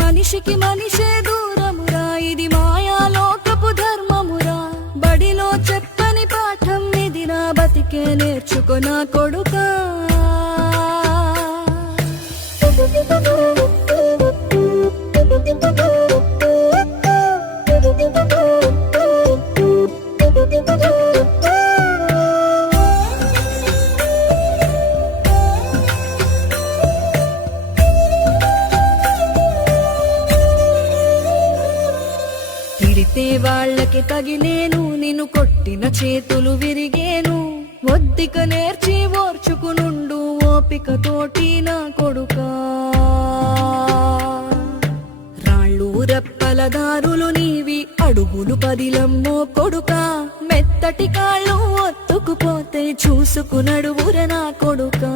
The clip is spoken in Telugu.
మనిషికి మనిషే దూరమురా, ఇది మాయాలోకపు ధర్మమురా. బడిలో చెప్పని పాఠం ఇది, నా బతికే నేర్చుకో నా కొడుకా. తిడితే వాళ్ళకి తగిలేను, నిన్ను కొట్టిన చేతులు విరిగేను. ఒద్దిక నేర్చి ఓర్చుకునుండు ఓపికతోటి నా కొడుకా. రాళ్ళు రెప్పల దారులు నీవి, అడుగులు పదిలమ్మో కొడుకా. మెత్తటి కాళ్ళు ఒత్తుకుపోతే చూసుకునడువుర నా కొడుకా.